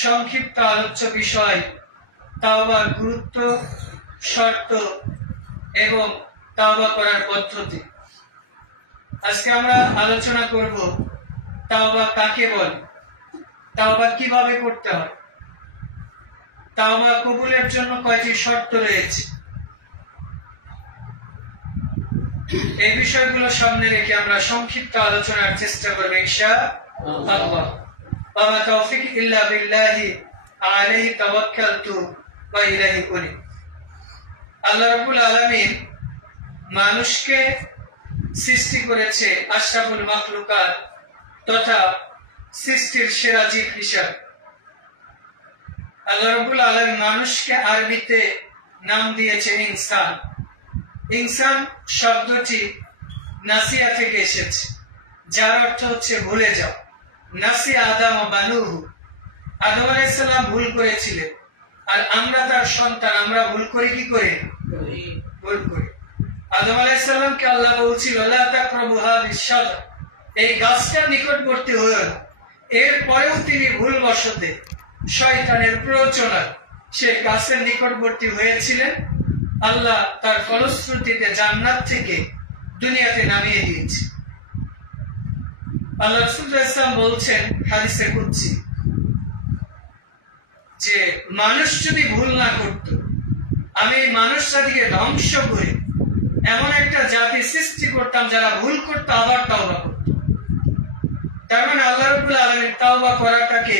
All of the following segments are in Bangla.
সংক্ষিপ্ত আলোচ্য বিষয় তাওবার গুরুত্ব, শর্ত এবং তাওবা করার পদ্ধতি। আজকে আমরা আলোচনা করব তাওবা কাকে বলে, তাওবা কিভাবে করতে হয়, তাওবা কবুলের জন্য কয়টি শর্ত রয়েছে। এই বিষয়গুলো সামনে রেখে আমরা সংক্ষিপ্ত আলোচনার চেষ্টা করব ইনশাআল্লাহ। ওয়া তাওফিক ইল্লা বিল্লাহি আলাইহি তাওয়াক্কালতু ওয়া ইলাইহি উনীব। আল্লাহ রাব্বুল আলামিন মানুষকে সৃষ্টি করেছে আশরাফুল মাখলুকাত তথা সৃষ্টির সেরা জীব হিসাবে। আল্লাহ রাব্বুল আলামিন মানুষকে আরবিতে নাম দিয়েছেন ইনসান। ইনসান শব্দটি নাসিয়া থেকে এসেছে, যার অর্থ হচ্ছে ভুলে যাও। নাসিয়া আদম ও বানুহু, আদম আলাইহিস সালাম ভুল করেছিলেন, আর আমরা তার সন্তান, আমরা ভুল করি কি করে? ভুল করি। আদম আলাইহিস সালামকে আল্লাহ বলছিল লা তাকরাবু হাযিহিশ শাজারা, এই গাছটার নিকটবর্তী হয়ো না। এরপরেও তিনি ভুলবশতে শয়তানের প্ররোচনায় সেই গাছের নিকটবর্তী হয়েছিলেন। আল্লাহ তার ফলশ্রুতিতে জান্নাত থেকে দুনিয়াতে নামিয়ে দিয়েছে। আল্লাহ রাসূল সাল্লাল্লাহু আলাইহি ওয়াসাল্লাম বলছেন হাদিসে কুদসি যে মানুষ যদি ভুল না করত, আমি মানুষ জাতিকে ধ্বংস করে এমন একটা জাতি সৃষ্টি করতাম যারা ভুল করত আবার তাওবা করত। তার মানে আল্লাহ রাব্বুল আলামিন তাওবা করাটাকে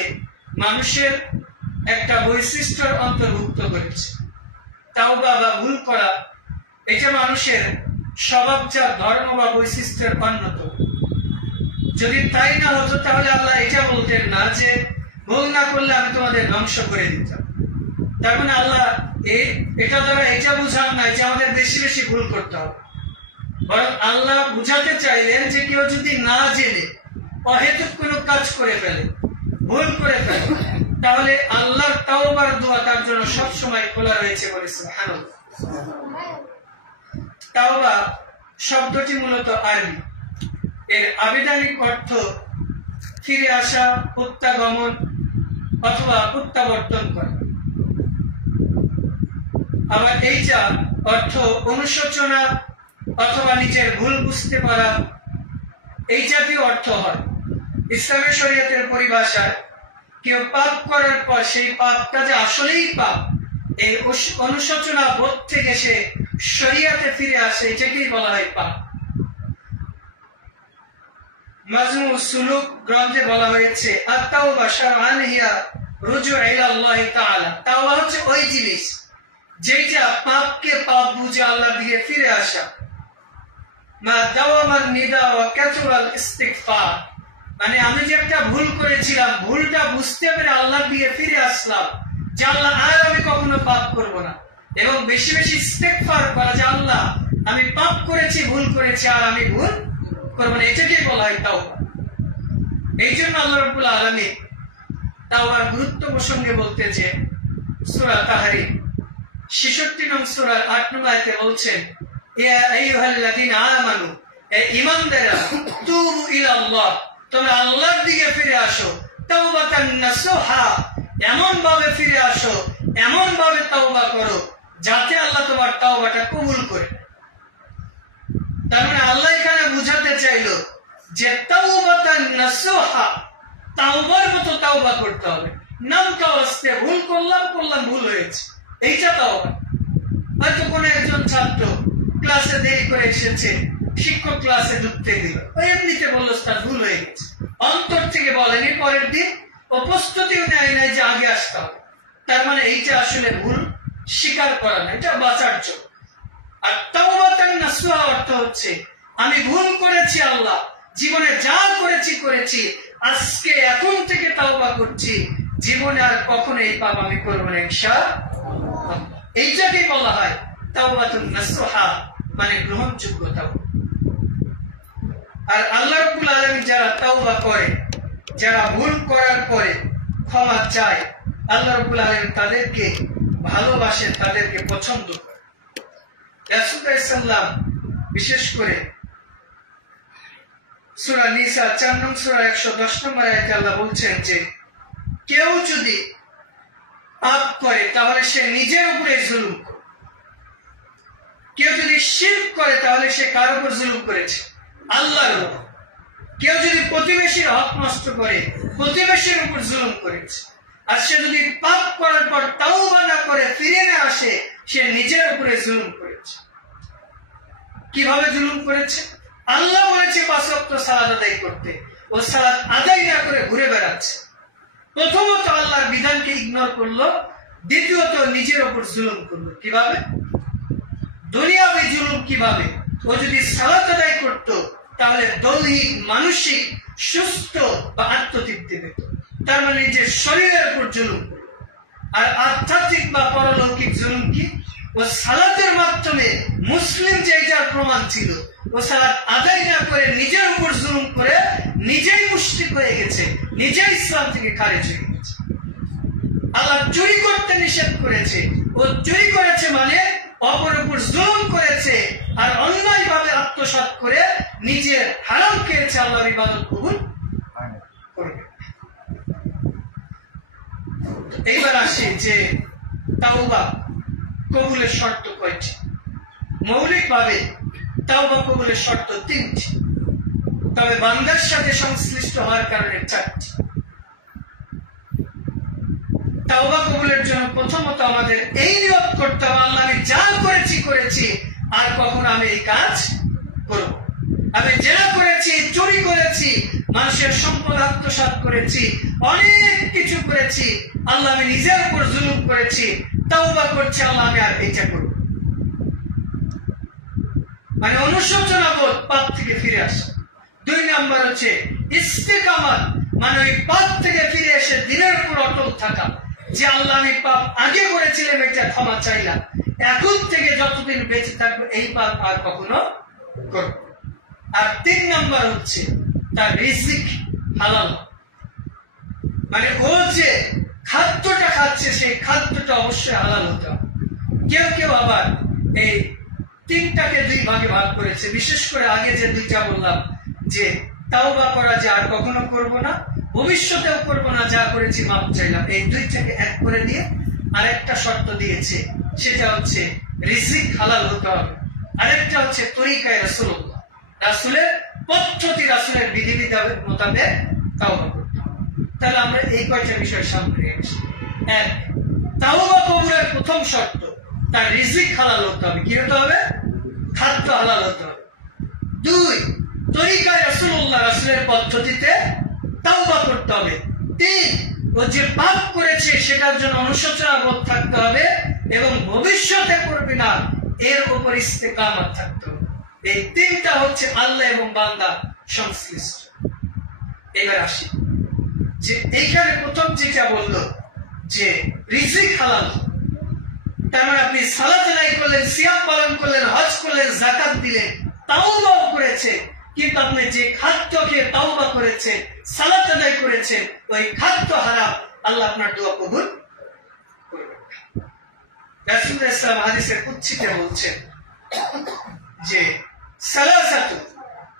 মানুষের একটা বৈশিষ্ট্যের অন্তর্ভুক্ত করেছে। তাওবা বা ভুল করা এটা মানুষের স্বভাবজাত ধর্ম বা বৈশিষ্ট্যের অন্যতম। যদি তাই না হতো তাহলে আল্লাহ এটা বলতেন না যে ভুল না করলে আমি তোমাদের ধ্বংস করে দিতাম। তার মানে আল্লাহ এটা দ্বারা এটা বুঝান নাই যে আমাদের বেশি বেশি ভুল করতে হবে, বরং আল্লাহ বুঝাতে চাইলেন যে কেউ যদি না জেনে অহেতুক কোনো কাজ করে ফেলে, ভুল করে ফেলে, তাহলে আল্লাহর তাওবার দোয়া তার জন্য সবসময় খোলা রয়েছে বলে সুবহানাল্লাহ। তাওবা শব্দটি মূলত আরবি, এর আবিধানিক অর্থ ফিরে আসা, প্রত্যাগমন অথবা প্রত্যাবর্তন করা। আবার এইটা অর্থ অনুশোচনা অথবা নিজের ভুল বুঝতে পারা, এই জাতীয় অর্থ হয়। ইসলামের শরীয়তের পরিভাষায় কেউ পাপ করার পর সেই পাপটা যে আসলেই পাপ, এই অনুশোচনা বোধ থেকে সে শরীয়তে ফিরে আসে, এটাকেই বলা হয় পাপ। মাজমু সুলুক গ্রন্থে বলা হয়েছে আত-তাওবা শারআন হিয়া রুজু ইলা আল্লাহ তাআলা। তাওবা হচ্ছে ওই জিনিস যেটা পাপকে পাপ বুঝে আল্লাহর দিকে ফিরে আসা। মা দাওয়ামান নিদা ওয়া কাসরাল ইস্তিগফার, মানে আমি যে একটা ভুল করেছিলাম, ভুলটা বুঝতে পেরে আল্লাহর দিকে ফিরে আসলাম যে আল্লাহ আর আমি কখনো পাপ করব না, এবং বেশি বেশি ইস্তিগফার করা যে আল্লাহ আমি পাপ করেছি, ভুল করেছি, আর আমি ভুল করব না, এটাকেই বলা হয় তাওবা। এই জন্য আল্লাহ রাব্বুল আলামিন তাওবার গুরুত্ব প্রসঙ্গে বলতে যে সূরা তাহরিম 66 নং সূরার 8 নং আয়াতে বলছেন ইয়া আইয়ুহাল্লাযীনা আমানু, হে ঈমানদাররা, তুবু ইলাল্লাহ, তোমরা আল্লাহর দিকে ফিরে আসো, তাওবাতান নাসুহা, এমন ভাবে ফিরে আসো, এমন ভাবে তাওবা করো যাতে আল্লাহ তোমার তাওবাটা কবুল করে। তার মানে আল্লাহ এখানে বুঝাতে চাইলো যে তাওবাতান নাসুহা, তাওবার মতো তাওবা করতে হবে। নাম কাওয়াস্তে ভুল করলাম ভুল হয়েছে, এইটা তাওবা। হয়তো কোনো একজন ছাত্র ক্লাসে দেরি করে এসেছে, শিক্ষক ক্লাসে ঢুকতে দিল, এমনিতে বললো তার ভুল হয়ে গেছে, অন্তর থেকে বলেনি, পরের দিন ও প্রস্তুতিও নেয় নাই যে আগে আসতে হবে। তার মানে এইটা আসলে ভুল স্বীকার করা না, এটা বাঁচার জন্য। আর তাওবাতান নাসুহা অর্থ হচ্ছে আমি ভুল করেছি, আল্লাহ জীবনে যা করেছি, আজকে এখন থেকে তাওবা করছি, জীবনে আর কখনো এই পাপ আমি করবো না ইনশাআল্লাহ। এইটাকে বলা হয় তাওবাতুন নাসুহা, মানে গ্রহণযোগ্য তাওবা। আর আল্লাহ রাব্বুল আলামিন যারা তাওবা করে, যারা ভুল করার পরে ক্ষমা চায়, আল্লাহ রাব্বুল আলামিন তাদেরকে ভালোবাসেন, তাদেরকে পছন্দ করে। রাসূল সাল্লাল্লাহু আলাইহি ওয়াসাল্লাম বিশেষ করে সূরা নিসা 4 নং সূরা 110 নম্বর আয়াতে আল্লাহ বলছেন যে কেউ যদি পাপ করে তাহলে সে নিজের উপরে জুলুম করে। কেউ যদি শিরক করে তাহলে সে কার উপর জুলুম করেছে? আল্লাহর উপর। কেউ যদি প্রতিবেশীর হক নষ্ট করে প্রতিবেশীর উপর জুলুম করেছে। আর সে যদি পাপ করার পর তাওবা না করে ফিরে না আসে, সে নিজের উপরে জুলুম করেছে। কিভাবে জুলুম করেছে? আল্লাহ বলেছে 5 ওয়াক্ত সালাত আদায় করতে, ও সালাত আদায় না করে ঘুরে বেড়াচ্ছে। প্রথমত আল্লাহর বিধানকে ইগনোর করলো, দ্বিতীয়ত নিজের উপর জুলুম করলো। কিভাবে? দুনিয়াবি জুলুম কিভাবে? ও যদি সালাত আদায় করত তাহলে দৈহিক, মানসিক, সুস্থ বা আত্মতৃপ্তি পেত, তার মানে নিজের শরীরের উপর জুলুম। আর আধ্যাত্মিক বা পরলৌকিক জুলুম কি? ও সালাতের মাধ্যমে মুসলিম যে যার প্রমাণ ছিল, ও সালাত আদায় না করে নিজের উপর জুলুম করে নিজেই মুশরিক হয়ে গেছে, নিজেই ইসলাম থেকে খারিজ হয়ে গেছে। আল্লাহ চুরি করতে নিষেধ করেছে, ও চুরি করেছে মানে অপরের উপর জুলুম করেছে আর অন্যায় ভাবে আত্মসাৎ করে নিজের হারাম খেয়েছে, আল্লাহর ইবাদত কবুল করবে। এইবার আসি যে তাওবা কবুলের শর্ত কয়টি? মৌলিক ভাবে তাওবা কবুলের শর্ত 3টি, তবে বান্দার সাথে সংশ্লিষ্ট হওয়ার কারণে 4টি। তাওবা কবুলের জন্য প্রথমত আমাদের এই নিয়ত করতে হবে, আল্লাহ আমি যা করেছি আর কখনো আমি এই কাজ করব। আমি জেনা করেছি, চুরি করেছি, মানুষের সম্পদ আত্মসাৎ করেছি, অনেক কিছু করেছি, আল্লাহ আমি নিজের উপর জুলুম করেছি, তাওবা করছি, আল্লাহ আমি আর এটা করব। মানে অনুশোচনা বোধ, পাপ থেকে ফিরে আসা। 2 নম্বর হচ্ছে ইস্তেকামাত, মানে ওই পাপ থেকে ফিরে এসে দিনের উপর অটল থাকা, যে আল্লাহ আমি পাপ আগে করেছিলাম, এটা ক্ষমা চাইলাম, এখন থেকে যতদিন বেঁচে থাকবো এই পাপ আর কখনো করব। আর 3 নম্বর হচ্ছে তার রিজিক হালাল, মানে ও যে খাদ্যটা খাচ্ছে সেই খাদ্যটা অবশ্যই হালাল হতে হবে। কেউ আবার এই 3টাকে 2 ভাগে ভাগ করেছে, বিশেষ করে আগে যে 2টা বললাম, যে তাওবা করা যে আর কখনো করব না, ভবিষ্যতেও করব না, যা করেছি মাফ চাইলাম, এই 2টাকে এক করে দিয়ে আরেকটা শর্ত দিয়েছে, সেটা হচ্ছে রিজিক হালাল হতে হবে। আরেকটা হচ্ছে তরিকায়ে রাসূলুল্লাহ, রাসূলের পদ্ধতি, রাসূলের বিধিবিধান মোতাবেক তাওবা করতে হবে। তাহলে আমরা এই কয়টা বিষয় সামনে রেখেছি। 1, তাওবা কবুলের প্রথম শর্ত তার রিজিক হালাল হতে হবে। কি হতে হবে? খাদ্য হালাল হতে হবে। 2, তরিকায়ে রাসূলুল্লাহ, রাসূলের পদ্ধতিতে তাওবা করতে হবে। 3, ও যে পাপ করেছে সেটার জন্য অনুশোচনা বোধ থাকতে হবে এবং ভবিষ্যতে করবে না, এর উপর ইস্তেকামত থাকতে হবে। এই 3টা হচ্ছে আল্লাহ এবং বান্দা সংশ্লিষ্ট। এবার আসি যে এইখানে প্রথম যেটা বললো যে রিজিক হালাল, তার মানে আপনি সালাত আদায় করলেন, সিয়াম পালন করলেন, হজ করলেন, যাকাত দিলেন, তাওবাও করেছে, কিন্তু আপনি যে খাদ্য খেয়ে তাওবা করেছেন, সালাত আদায় করেছেন, ওই খাদ্য হারাম, আল্লাহ আপনার দোয়া কবুল করবেন। রাসূল ইসলাম হাদিসের উচ্ছিতে বলছেন যে সালাসাতু,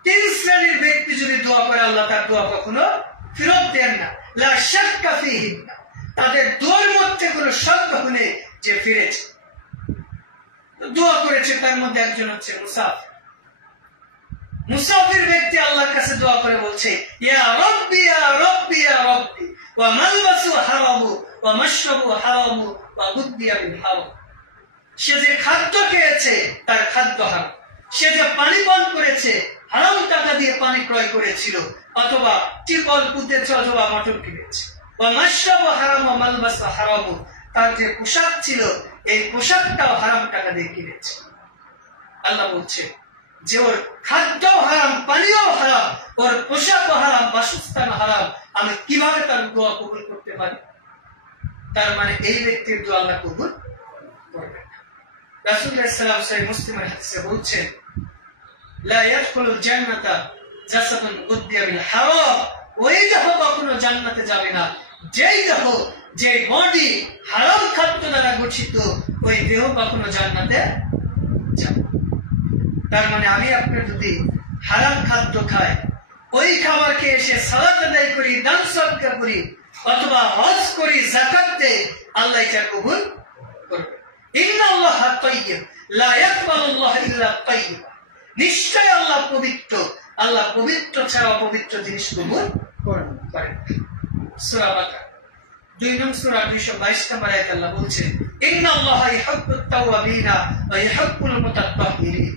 3 শ্রেণীর ব্যক্তি যদি দোয়া করে আল্লাহ তার দোয়া কখনো ফেরত দেন না, লা শাক্কা ফীহিম, তাদের দোয়ার মধ্যে কোনো সন্দেহ নেই যে ফিরেছে, দোয়া করেছে। তার মধ্যে একজন হচ্ছে মুসাফির। মুসাফির ব্যক্তি আল্লাহর কাছে দোয়া করে বলছে, ইয়া রাব্বি ইয়া রাব্বি ইয়া রাব্বি, ওয়া মালবাসু হারামু ওয়া মাশরাবু হারামু ওয়া গুদ্দিয়া বিল হারাম। সে যে খাদ্য খেয়েছে তার খাদ্য হারাম, সে যে পানি পান করেছে হারাম টাকা দিয়ে পানি ক্রয় করেছিল, অথবা টিপল পুঁতেছে, অথবা মটন কিনেছে। ওয়া মাশরাবু হারাম ওয়া মালবাসু হারামু, তার যে পোশাক ছিল এই পোশাকটাও হারাম টাকা দিয়ে কিনেছে। আল্লাহ বলছে যে ওর খাদ্যও হারাম, পানিও হারাম, ওর পোশাকও হারাম, বাসস্থান হারাম, আমি কিভাবে তার দোয়া কবুল করতে পারি? তার মানে এই ব্যক্তির দোয়া আল্লাহ কবুল করবেন না। রাসূলুল্লাহ সাল্লাল্লাহু আলাইহি ওয়াসাল্লাম মুসলিমের হাদিসে বলছেন, লা ইয়াদখুলুল জান্নাতা জাসাদুন গুদ্দিয়া বিল হারাম, ওই দেহ কখনো জান্নাতে যাবে না যেই দেহ, যে বডি হারাম খাদ্য দ্বারা গঠিত, ওই দেহ কখনো জান্নাতে যাবে। তার মানে আমি আপনি যদি হারাম খাদ্য খাই, ওই খাবার খেয়ে এসে সালাত আদায় করি, দান সদকা করি, অথবা হজ করি, যাকাত দেই, আল্লাহ এটা কবুল করবে। ইন্নাল্লাহা তাইয়্যিব লা ইয়াকবালুল্লাহু ইল্লা তাইয়্যিবা। নিশ্চয় আল্লাহ পবিত্র, আল্লাহ পবিত্র ছাড়া অপবিত্র জিনিস কবুল করেন। সূরা বাকারা 2 নং সূরা 222 নম্বর আয়াতে আল্লাহ বলছেন, ইন্নাল্লাহা ইউহিব্বুত তাওয়াবিনা ওয়া ইউহিব্বুল মুতাত্তাহিরিন।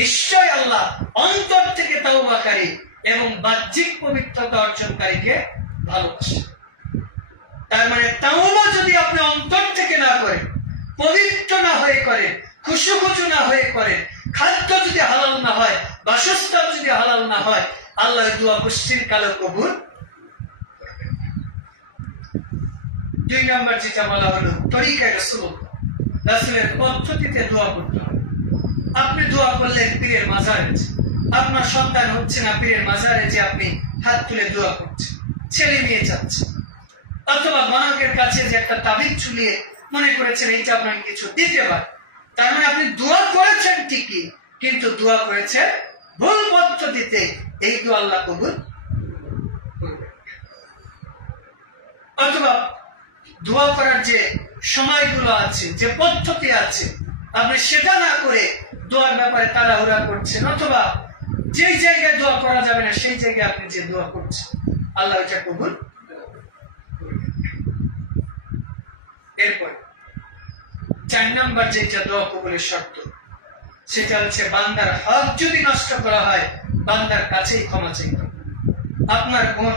নিশ্চয় আল্লাহ অন্তর থেকে তাওবাকারী এবং বাহ্যিক পবিত্রতা অর্জনকারীকে ভালোবাসেন। তার মানে তাওবা যদি আপনি অন্তর থেকে না করেন, পবিত্র না হয়ে করেন, খুশু না হয়ে করেন, খাদ্য যদি হালাল না হয়, বাসস্থান যদি হালাল না হয়, আল্লাহ দোয়া কুশ্চির কালো কবুল। 2 নম্বর যেটা বলা হলো তরিকা রাসূলুল্লাহ, রাসূলের পদ্ধতিতে দোয়া করতে হবে। আপনি দোয়া করলেন পীরের মাজারে, আপনার সন্তান হচ্ছে না, পীরের মাজারে যে আপনি হাত তুলে দোয়া করছেন, ছেলে মেয়ে চাচ্ছে, অথবা গণকের কাছে যে একটা তাবিজ ঝুলিয়ে মনে করেছেন এইটা আপনাকে কিছু দিতে পারে, তার মানে আপনি দোয়া করেছেন ঠিকই, কিন্তু দোয়া করেছেন ভুল পদ্ধতিতে। এই দোয়া আল্লাহ কবুল করবে। অথবা দোয়া করার যে সময়গুলো আছে, যে পদ্ধতি আছে, আপনি সেটা না করে দোয়ার ব্যাপারে তাড়াহুড়া করছেন, অথবা যেই জায়গায় দোয়া করা যাবে না সেই জায়গায় আপনি যে দোয়া করছেন, আল্লাহ এটা কবুল। এরপর 4 নম্বর যেটা দোয়া কবুলের শর্ত, সেটা হচ্ছে বান্দার হক যদি নষ্ট করা হয়, বান্দার কাছেই ক্ষমা চাইতে হবে। আপনার বোন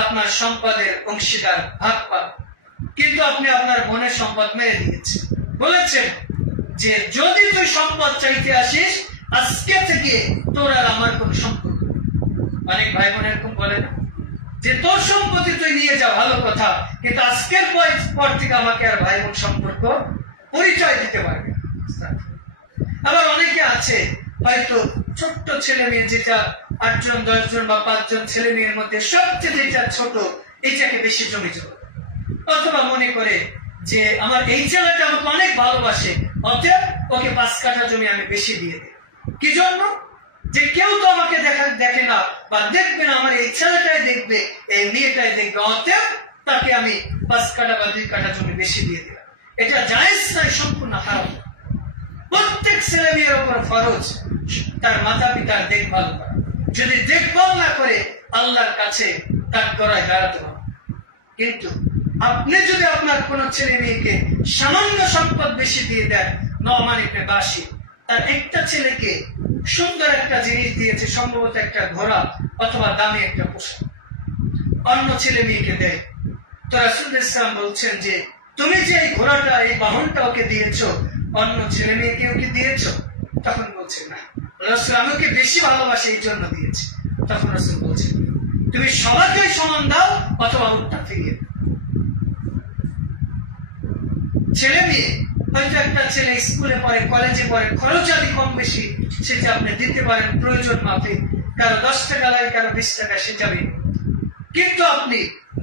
আপনার সম্পদের অংশীদার, ভাগ পাবে, কিন্তু আপনি আপনার বোনের সম্পদ মেরে দিয়েছেন, বলেছেন যে যদি তুই সম্পদ চাইতে আসিস, আজকে থেকে তোর আর আমার কোন সম্পর্ক। অনেক ভাই বোন এরকম বলে না যে তোর সম্পত্তি তুই নিয়ে যা, ভালো কথা, কিন্তু আজকের পর থেকে আমাকে আর ভাই বোন সম্পর্ক পরিচয় দিতে পারবে। আবার অনেকে আছে হয়তো ছোট্ট ছেলে মেয়ে, যেটা 8 জন 10 জন বা 5 জন ছেলে মেয়ের মধ্যে সবচেয়ে যেটা ছোট, এটাকে বেশি জমি জমা, অথবা মনে করে যে আমার এই ছেলেটা আমাকে অনেক ভালোবাসে, অতএব ওকে 5 কাঠা জমি আমি বেশি দিয়ে দিই। কি জন্য? যে কেউ তো আমাকে দেখে না বা দেখবে না, আমার এই ছেলেটাই দেখবে, এই মেয়েটাই দেখবে, অতএব তাকে আমি 5 কাঠা বা 2 কাঠা জমি বেশি দিয়ে দিলাম। এটা জায়েজ নয়, সম্পূর্ণ হারাম। প্রত্যেক ছেলে মেয়ের উপর ফরজ তার মাতা পিতার দেখভাল করা। যদি দেখভাল না করে আল্লাহর কাছে তার করায় দাঁড়াতে হবে। কিন্তু আপনি যদি আপনার কোন ছেলে মেয়েকে সামান্য সম্পদ বেশি দিয়ে দেন, নওমান ইবনে বাশির তার একটা ছেলেকে সুন্দর একটা জিনিস দিয়েছে, সম্ভবত একটা ঘোড়া অথবা দামি একটা পোশাক, অন্য ছেলে মেয়েকে দেয়, তো রাসূল ইসলাম বলছেন যে তুমি যে এই ঘোড়াটা, এই বাহনটা ওকে দিয়েছো, অন্য ছেলে মেয়েকেও কি দিয়েছো? তখন বলছে না, রাসূল আমাকে বেশি ভালোবাসে এই জন্য দিয়েছে। তখন রাসূল বলছেন তুমি সবাইকে সমান দাও অথবা উল্টা ফিরিয়ে দাও। ছেলে মেয়ে হয়তো একটা ছেলে স্কুলে পড়ে, কলেজে পড়ে, খরচ আদি কম বেশি সেটা আপনি দিতে পারেন প্রয়োজন মাফিক, কারো 10 টাকা লাগে, কারো 20 টাকা, সেটা কিন্তু আপনি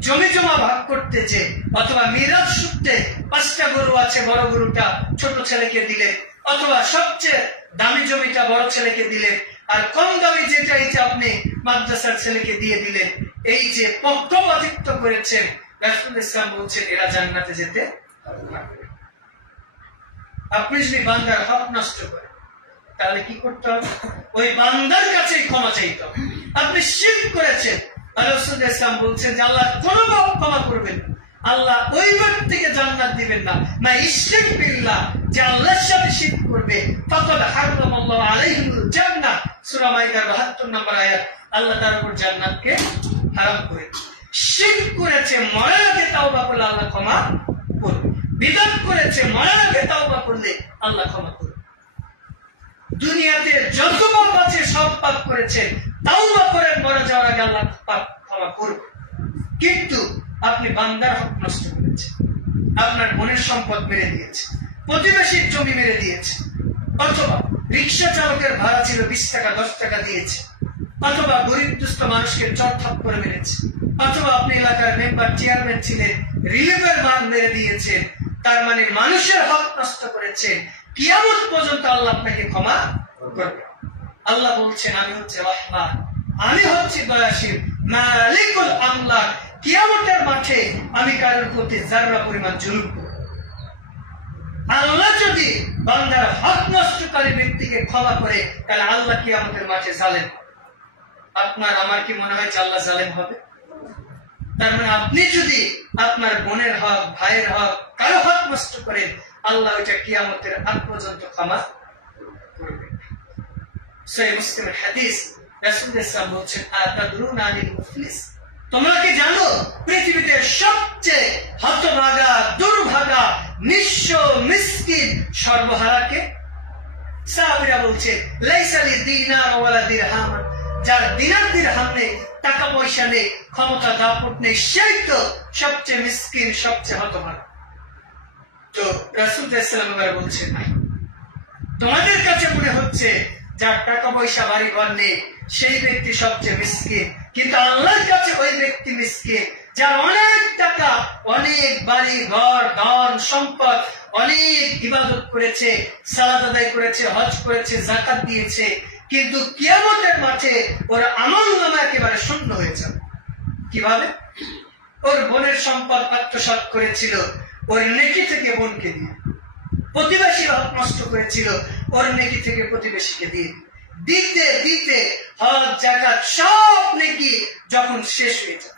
জমি জমা ভাগ করতে যে, অথবা মিরাজ সূত্রে 5টা গরু আছে, বড় গরুটা ছোট ছেলেকে দিলে, অথবা সবচেয়ে দামি জমিটা বড় ছেলেকে দিলে, আর কম দামি যেটা এইটা আপনি মাদ্রাসার ছেলেকে দিয়ে দিলেন, এই যে পক্ষপাতিত্ব করেছেন, রাসূল ইসলাম বলছেন এরা জান্নাতে যেতে পারবে। আপনি যদি বান্দার হক নষ্ট করেন, তাহলে কি করতে হবে? ওই বান্দার কাছেই ক্ষমা চাইতে হবে। আপনি শিরক করেছেন, রাসূল ইসলাম বলছেন যে আল্লাহ কোনো ক্ষমা করবেন না, আল্লাহ ওই ব্যক্তিকে জান্নাত দিবেন না, না ইশরিক বিল্লাহ, যে আল্লাহর সাথে শিরক করবে, ফাকাদ হারামাল্লাহু আলাইহিল জান্নাহ, সূরা মাইদার 72 নম্বর আয়াত, আল্লাহ তার উপর জান্নাতকে হারাম করেছে। শিরক করেছে, মরার আগে তাওবা করলে আল্লাহ ক্ষমা করবে। বিদআত করেছে, মরার আগে তাওবা করলে আল্লাহ ক্ষমা করবে। দুনিয়াতে যত পাপ আছে সব পাপ করেছে, তাওবা করেন, মরে যাওয়ার আগে আল্লাহ পাপ ক্ষমা করবে। কিন্তু আপনি বান্দার হক নষ্ট করেছেন, আপনার বোনের সম্পদ মেরে দিয়েছে, প্রতিবেশীর জমি মেরে দিয়েছে, অথবা রিক্সা চালকের ভাড়া ছিল 20 টাকা 10 টাকা দিয়েছে, অথবা গরিব দুস্থ মানুষকে চর থাপ্পড় মেরেছে, অথবা আপনি এলাকার মেম্বার চেয়ারম্যান ছিলেন, রিলিফের মান মেরে দিয়েছেন, তার মানে মানুষের হক নষ্ট করেছেন। কিয়ামত পর্যন্ত আল্লাহ আপনাকে ক্ষমা করবে। আল্লাহ বলছেন আমি হচ্ছে রহমান, আমি হচ্ছি দয়াশীল, মালিকুল আমলাক, কিয়ামতের মাঠে আমি কারোর প্রতি যারা পরিমাণ জুলুম করব। আল্লাহ যদি বান্দার হক নষ্টকারী ব্যক্তিকে ক্ষমা করে, তাহলে আল্লাহ কিয়ামতের মাঠে জালেম। আপনার আমার কি মনে হয় যে আল্লাহ জালেম হবে? তার মানে আপনি যদি আপনার বোনের হক, ভাইয়ের হক, কারো হক নষ্ট করেন, আল্লাহ ওইটা কিয়ামতের আগ পর্যন্ত ক্ষমা করবেন। সহিহ মুসলিমের হাদিস, রাসূলুল্লাহ সাল্লাল্লাহু আলাইহি ওয়াসাল্লাম বলছেন, আতাদরুনা আনিল মুফলিস, তোমরা কি জানো পৃথিবীতে সবচেয়ে হতভাগা, দুর্ভাগা, নিঃস্ব, মিসকিন, সর্বহারাকে? সাহাবীরা বলছে, লাইসা লি দিনার ওয়ালা দিরহাম, যার দিনার দিরহাম নেই, টাকা পয়সা নেই, ক্ষমতা দাপট নেই, সেই তো সবচেয়ে মিসকিন, সবচেয়ে হতভাগা। তো রাসূলুল্লাহ সাল্লাল্লাহু আলাইহি ওয়াসাল্লাম বলছেন, তোমাদের কাছে মনে হচ্ছে যার টাকা পয়সা, বাড়ি ঘর নেই, সেই ব্যক্তি সবচেয়ে মিসকিন, কিন্তু আল্লাহর কাছে ওই ব্যক্তি মিসকিন যার অনেক টাকা, অনেক বাড়ি ঘর, ধন সম্পদ, অনেক ইবাদত করেছে, সালাত আদায় করেছে, হজ করেছে, যাকাত দিয়েছে, কিন্তু কিয়ামতের মাঠে ওর আমলনামা একেবারে শূন্য হয়ে যাবে। কিভাবে? ওর বোনের সম্পদ আত্মসাৎ করেছিল, ওর নেকি থেকে বোনকে দিয়ে, প্রতিবেশীর হক নষ্ট করেছিল, ওর নেকি থেকে প্রতিবেশীকে দিয়ে, দিতে দিতে হজ, যাকাত সব নেকি যখন শেষ হয়ে যায়,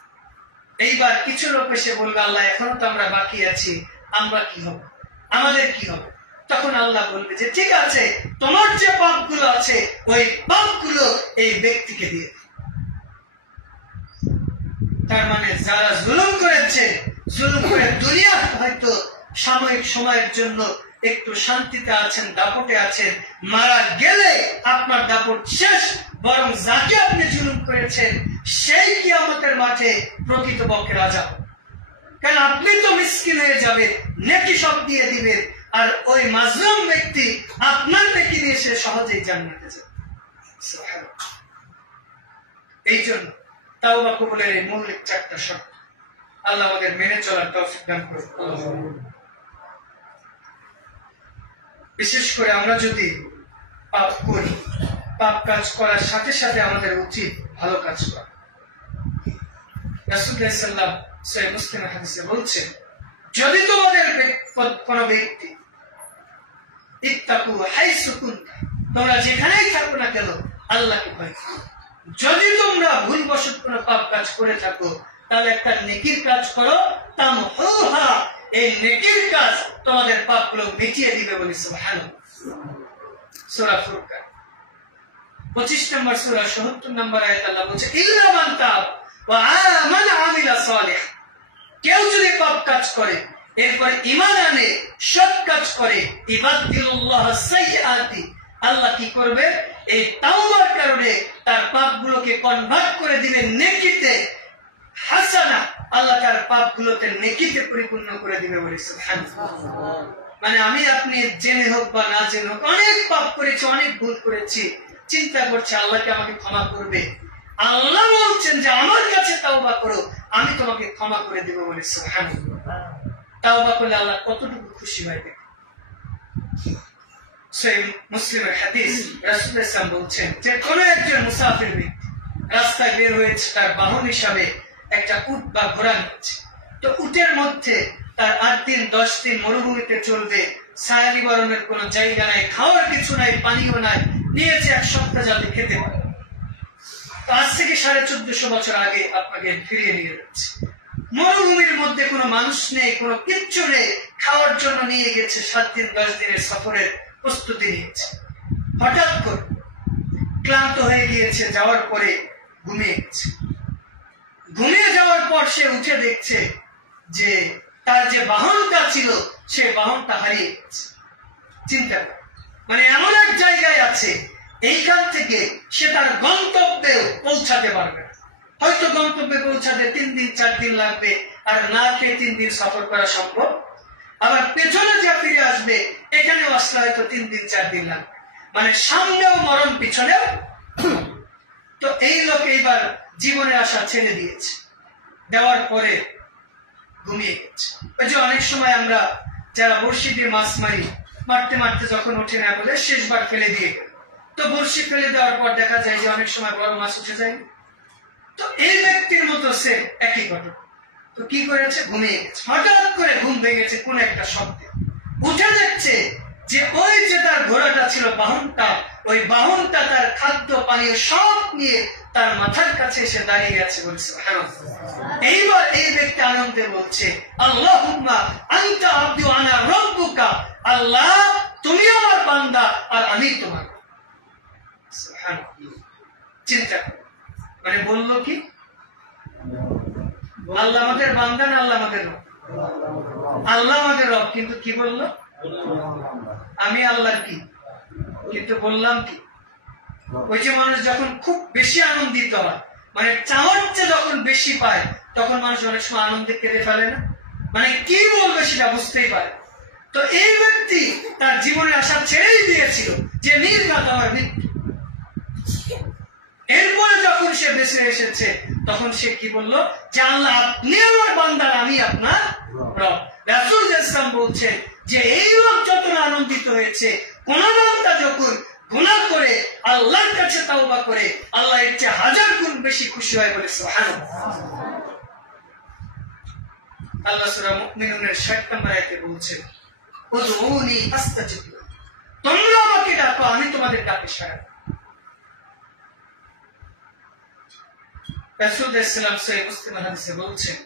এইবার কিছু লোক এসে বলবে, আল্লাহ এখনো তো আমরা বাকি আছি, আমরা কি হবে, আমাদের কি হবে? তখন আল্লাহ বলবে যে ঠিক আছে, তোমার যে পাপগুলো আছে ওই পাপগুলো এই ব্যক্তিকে দিয়ে। তার মানে যারা জুলুম করেছে, জুলুম করে দুনিয়া হয়তো সাময়িক সময়ের জন্য একটু শান্তিতে আছেন, দাপটে আছেন, মারা গেলে আপনার দাপট শেষ। বরং যাকে আপনি জুলুম করেছেন সেই কিয়ামতের মাঠে প্রকৃতপক্ষে রাজা, কারণ আপনি তো মিসকিন হয়ে যাবেন, নেকি সব দিয়ে দিবেন, আর ওই মাজলুম ব্যক্তি আপনার নেকি নিয়ে সে সহজেই জান্নাতে যাবে। এই জন্য তাওবা কবুলের এই মৌলিক চারটা শর্ত আল্লাহ আমাদের মেনে চলার তৌফিক দান করুন। বিশেষ করে আমরা যদি পাপ করি, পাপ কাজ করার সাথে সাথে আমাদের উচিত ভালো কাজ করা। রাসূলুল্লাহ সাল্লাল্লাহু আলাইহি ওয়াসাল্লাম সহিহ মুসলিমের হাদিসে বলছেন, যদি তোমাদের কোন ব্যক্তি ইত্তাকু হাইসু কুনতা, তোমরা যেখানেই থাকো না কেন আল্লাহকে ভয় করো। যদি তোমরা ভুলবশত কোন পাপ কাজ করে থাকো, তাহলে একটা নেকির কাজ করো, তামহুহা, এই নেকির কাজ তোমাদের পাপগুলো মিটিয়ে দিবে বলে সুবহানাল্লাহ। সূরা ফুরকান 25 নম্বর সূরা 70 নম্বর আয়াত আল্লাহ বলছে, ইল্লা মান তাব ওয়া আমানা আমিলা সালিহ, কেউ যদি পাপ কাজ করে এরপর ঈমান আনে, সৎ কাজ করে, ইবাদদিল্লাহ সাইয়্যাতি, আল্লাহ কি করবে? এই তাওবার কারণে তার পাপগুলোকে কনভার্ট করে দিবেন নেকিতে, হাসানা, আল্লাহ তার পাপগুলোকে নেকিতে পরিপূর্ণ করে দিবে বলে সুবহানাল্লাহ। মানে আমি আপনি জেনে হোক বা না জেনে হোক অনেক পাপ করেছি, অনেক ভুল করেছি, চিন্তা করছে আল্লাহকে আমাকে ক্ষমা করবে। আল্লাহ বলছেন যে আমার কাছে তাওবা করো, আমি তোমাকে ক্ষমা করে দেব বলে সুবহানাল্লাহ। তাওবা করলে আল্লাহ কতটুকু খুশি হয় দেখো। সহিহ মুসলিমের হাদিস, রাসূলুল্লাহ সাল্লাল্লাহু আলাইহি ওয়াসাল্লাম বলছেন যে কোন একজন মুসাফির ব্যক্তি রাস্তায় বের হয়েছে, তার বাহন হিসাবে একটা উট বা ঘোড়া নিচ্ছে, তো উটের মধ্যে তার 8 দিন 10 দিন মরুভূমিতে চলবে, ছায়া নিবারণের কোন জায়গা নাই, খাওয়ার কিছু নাই, পানিও নাই, নিয়েছে 1 সপ্তাহ যাতে খেতে পারে। তো আজ থেকে 1450 বছর আগে আপনাকে ফিরিয়ে নিয়ে যাচ্ছে, মরুভূমির মধ্যে কোনো মানুষ নেই, কোনো কিচ্ছু নেই, খাওয়ার জন্য নিয়ে গেছে, 7 দিন 10 দিনের সফরের প্রস্তুতি নিয়েছে। হঠাৎ করে ক্লান্ত হয়ে গিয়েছে, যাওয়ার পরে ঘুমিয়ে গেছে। ঘুমিয়ে যাওয়ার পর সে উঠে দেখছে যে তার যে বাহনটা ছিল সে বাহনটা হারিয়ে গেছে। চিন্তা করে, মানে এমন এক জায়গায় আছে এইখান থেকে সে তার গন্তব্যে পৌঁছাতে পারবে না। হয়তো গন্তব্যে পৌঁছাতে 3 দিন 4 দিন লাগবে, আর না খেয়ে 3 দিন সফর করা সম্ভব। আবার পেছনে যা ফিরে আসবে এখানেও আসলে হয়তো 3 দিন 4 দিন লাগবে, মানে সামনেও মরণ, পিছনেও। তো এই লোক এইবার জীবনের আশা ছেড়ে দিয়েছে, দেওয়ার পরে ঘুমিয়ে গেছে। ওই যে অনেক সময় আমরা যারা বড়শি দিয়ে মাছ মারি, মারতে মারতে যখন উঠে না বলে শেষবার ফেলে দিয়ে গেল, তো বড়শি ফেলে দেওয়ার পর দেখা যায় যে অনেক সময় বড় মাছ উঠে যায়। তো এই ব্যক্তির মতো সে একই ঘটনা, তো কি করেছে, ঘুমিয়ে গেছে। হঠাৎ করে ঘুম ভেঙেছে কোন একটা শব্দে, উঠে যাচ্ছে যে ওই যে তার ঘোড়াটা ছিল, বাহনটা, ওই বাহনটা তার খাদ্য পানীয় সব নিয়ে তার মাথার কাছে এসে দাঁড়িয়ে গেছে। বলছে এইবার এই ব্যক্তি আনন্দে বলছে, আল্লাহুম্মা আনতা আবদু আনা রাব্বুকা, আল্লাহ তুমি আমার বান্দা আর আমি তোমার। সুবহানাল্লাহ। চিন্তা মানে বললো কি, আল্লাহ আমাদের বান্দা না আল্লাহ আমাদের রব? আল্লাহ আমাদের রব, কিন্তু কি বললো, আমি আল্লাহর কি, কিন্তু বললাম কি। ওই যে মানুষ যখন খুব বেশি আনন্দিত হয়, মানে চাওয়ার চেয়ে যখন বেশি পায়, তখন মানুষ অনেক সময় আনন্দে কেঁদে ফেলে না, মানে কি বলবে সেটা বুঝতেই পারে। তো এই ব্যক্তি তার জীবনের আশা ছেড়েই দিয়েছিল যে নির্ঘাত আমার মৃত্যু। এরপরে যখন সে বেঁচে এসেছে, তখন সে কি বললো যে আল্লাহ আপনি আমার বান্দা, আমি আপনার রব। রাসূল ইসলাম বলছেন যে এই লোক যত আনন্দিত হয়েছে, কোন বান্দা যখন গুনাহ করে আল্লাহর কাছে তাওবা করে, আল্লাহ এর চেয়ে 1000 গুণ বেশি খুশি হয়। বলে সুবহানাল্লাহ। আল্লাহ সূরা মুমিনুনের 60 নম্বর আয়াতে বলছেন, উদউনি আস্তাজিব লাকুম, তোমরা আমাকে ডাকো আমি তোমাদের ডাকে সাড়া দেব। রাসূল ইসলাম সহিহ মুসলিম হাদিসে বলছেন,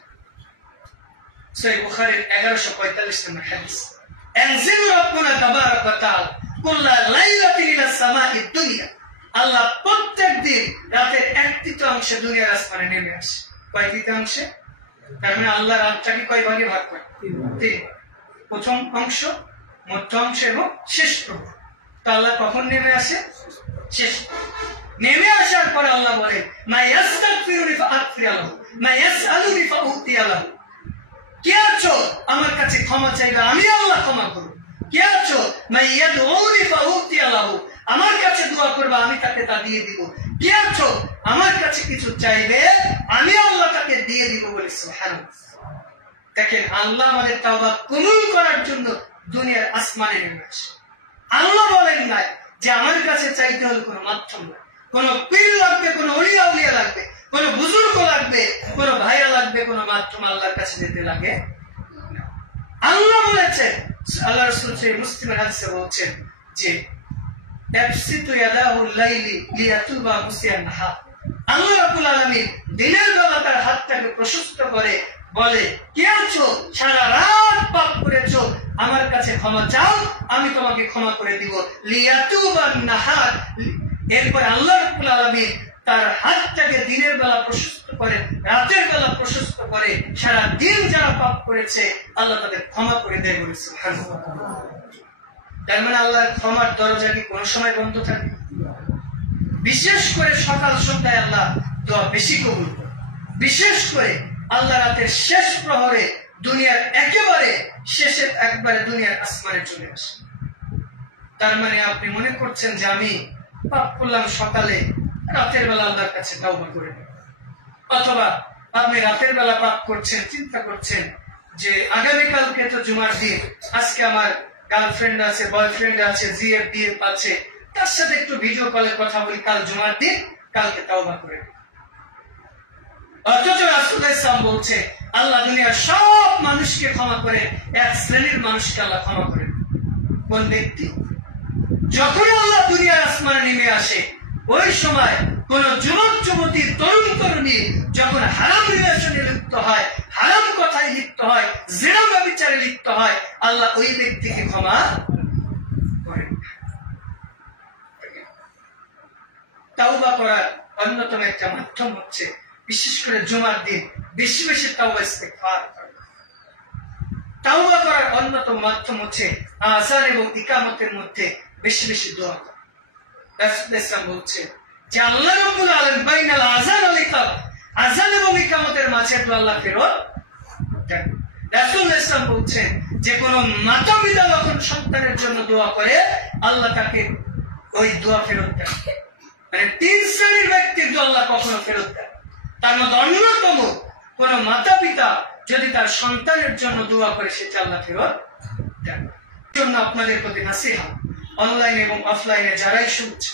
সহিহ বুখারীর 1145 নম্বর হাদিস, আনজিল রাব্বুনা তাবারাক ওয়া তাআলা কুল্লা লাইলাতিন ইলা সামাঈদ দুনিয়া, আল্লাহ প্রত্যেক দিন রাতের 1/3 দুনিয়ার আসমানে নেমে আসে। কয় তৃতীয়াংশে? তার মানে আল্লাহ রাতটাকে কয় ভাগে ভাগ করে? 3 ভাগ। প্রথম অংশ, মধ্য অংশ এবং শেষ প্রহর। তো আল্লাহ কখন নেমে আসে? শেষ। নেমে আসার পরে আল্লাহ বলে, মা ইয়াস্তাগফিরুনি ফাআগফির লাহু, মা ইয়াসআলুনি ফাউতিয়া লাহু। কে আছো আমার কাছে ক্ষমা চাইবে, আমি আল্লাহ ক্ষমা করব। কে আছো মা ইয়াদউনি ফাউতিয়া লাহু, আমার কাছে দোয়া করবে আমি তাকে তা দিয়ে দিব। কে আছো আমার কাছে কিছু চাইবে, আমি আল্লাহ তাকে দিয়ে দিব। বলে সুবহানাল্লাহ। দেখেন আল্লাহ আমাদের তাওবা কবুল করার জন্য দুনিয়ার আসমানে নেমে আসে। আল্লাহ বলেন নাই যে আমার কাছে চাইতে হলে কোনো মাধ্যম নয়, কোন পীর লাগবে, কোন ওলিয়া উলিয়া লাগবে, কোন বুজুর্গ লাগবে, কোন ভাইয়া লাগবে, কোন মাধ্যম আল্লাহর কাছে যেতে লাগে। আল্লাহ বলেছেন, আল্লাহ রাসূল সহিহ মুসলিমের হাদিসে বলছেন যে ইয়াবসিতু ইয়াদাহু লাইলি লিয়াতুবা মুসিয়ান নাহার, আল্লাহ রাব্বুল আলামিন দিনের বেলা তার হাতটাকে প্রশস্ত করে বলে, কে আছো সারা রাত পাপ করেছো, আমার কাছে ক্ষমা চাও আমি তোমাকে ক্ষমা করে দিব। লিয়াতুবা নাহার, এরপর আল্লাহ রাব্বুল আলামিন তার হাতটাকে দিনের বেলা প্রশস্ত করে, রাতের বেলা প্রশস্ত করে, সারা দিন যারা পাপ করেছে আল্লাহ তাদের ক্ষমা করে দেয়। বলে সুবহানাল্লাহ। তার মানে আল্লাহর ক্ষমার দরজা কি কোন সময় বন্ধ থাকে? বিশেষ করে সকাল সন্ধ্যায় আল্লাহ দোয়া বেশি কবুল করে। বিশেষ করে আল্লাহ রাতের শেষ প্রহরে, দুনিয়ার একেবারে শেষের একবারে দুনিয়ার আসমানে চলে আসে। তার মানে আপনি মনে করছেন যে আমি পাপ করলাম সকালে, রাতের বেলা আল্লাহর কাছে তাওবা করে নেব, অথবা আপনি রাতের বেলা পাপ করছেন, চিন্তা করছেন যে আগামীকালকে তো জুমার দিন, আজকে আমার গার্লফ্রেন্ড আছে, বয়ফ্রেন্ড আছে, জিএফ ডিএফ আছে, তার সাথে একটু ভিডিও কলে কথা বলি, কাল জুমার দিন, কালকে তাওবা করে নেব। অথচ রাসূল ইসলাম বলছে আল্লাহ দুনিয়ার সব মানুষকে ক্ষমা করে, এক শ্রেণীর মানুষকে আল্লাহ ক্ষমা করে। কোন ব্যক্তি? যখন আল্লাহ দুনিয়ার আসমানে নেমে আসে, ওই সময় কোন যুবক যুবতী, তরুণ তরুণী যখন হারাম রিলেশনে লিপ্ত হয়, হারাম কথায় লিপ্ত হয়, জিনা ব্যভিচারে লিপ্ত হয়, আল্লাহ ওই ব্যক্তিকে ক্ষমা করেন। তাওবা করার অন্যতম একটা মাধ্যম হচ্ছে, বিশেষ করে জুমার দিন বেশি বেশি তাওবা ইস্তেগফার করা। তাওবা করার অন্যতম মাধ্যম হচ্ছে আযান এবং ইকামতের মধ্যে বেশি বেশি দোয়া করা। রাসূল ইসলাম বলছে যে আল্লাহ রাব্বুল আলামিন বাইনাল আযান ওয়াল ইকাম, আযান এবং ইকামতের মাঝে তো আল্লাহ ফেরত দেন। রাসূল ইসলাম বলছেন যে কোন মাতা-পিতা যখন সন্তানের জন্য দোয়া করে, আল্লাহ তাকে ওই দোয়া ফেরত দেন। মানে 3 শ্রেণীর ব্যক্তির দোয়া আল্লাহ কখনো ফেরত দেন। তার মধ্যে অন্যতম কোন মাতা-পিতা যদি তার সন্তানের জন্য দোয়া করে, সেটা আল্লাহ ফেরত দেন। জন্য আপনাদের প্রতি নাসিহা, অনলাইন এবং অফলাইনে যারাই শুনছে,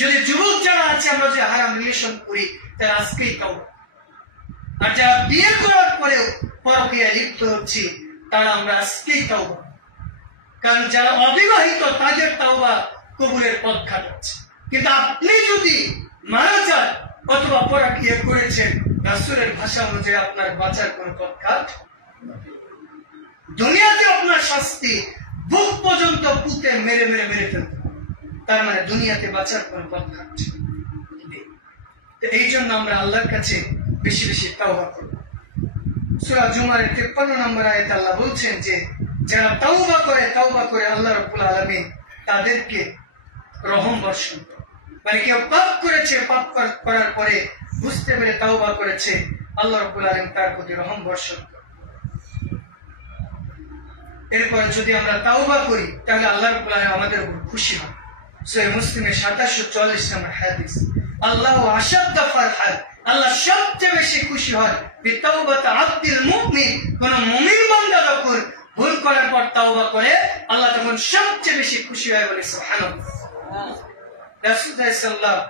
যদি যুবক যারা আছে আমরা যে হারাম রিলেশন করি, তারা আজকেই তাওবা, আর যারা বিয়ে করার পরেও পরকীয়ায় লিপ্ত হচ্ছে তারা আমরা আজকেই তাওবা, কারণ যারা অবিবাহিত তাদের তাওবা কবুলের পথ ঘাটাচ্ছে। কিন্তু আপনি যদি মারা যান অথবা পরকীয়া করেছেন, রাসূলের ভাষা অনুযায়ী আপনার বাঁচার কোন পথ ঘাট, দুনিয়াতে আপনার শাস্তি বুক পর্যন্ত পুঁতে মেরে মেরে মেরে ফেলতে, তার মানে দুনিয়াতে বাঁচার কোন পথ ঘাটছে। এই জন্য আমরা আল্লাহর কাছে বেশি বেশি তাওবা করব। সূরা জুমার 53 নম্বর আয়াতে আল্লাহ বলছেন যে যারা তাওবা করে আল্লাহ রাব্বুল আলামিন তাদেরকে রহম বর্ষণ করেন। মানে কেউ পাপ করেছে, পাপ করার পরে বুঝতে পেরে তাওবা করেছে, আল্লাহ রাব্বুল আলামিন তার প্রতি রহম বর্ষণ করেন। এরপর যদি আমরা তাওবা করি তাহলে আল্লাহ রাব্বুল আলামিন আমাদের উপর খুশি হন। সূরা মুসলিমের 2740 নম্বর হাদিস, আল্লাহু আশাদ্দা ফারহান, আল্লাহ সবচেয়ে বেশি খুশি হয় বিতাওবাত আব্দুল মুমিন, কোন মুমিন বান্দা যখন ভুল করার পর তাওবা করে আল্লাহ তখন সবচেয়ে বেশি খুশি হয়, বলে সুবহানাল্লাহ। রাসূলুল্লাহ সাল্লাল্লাহু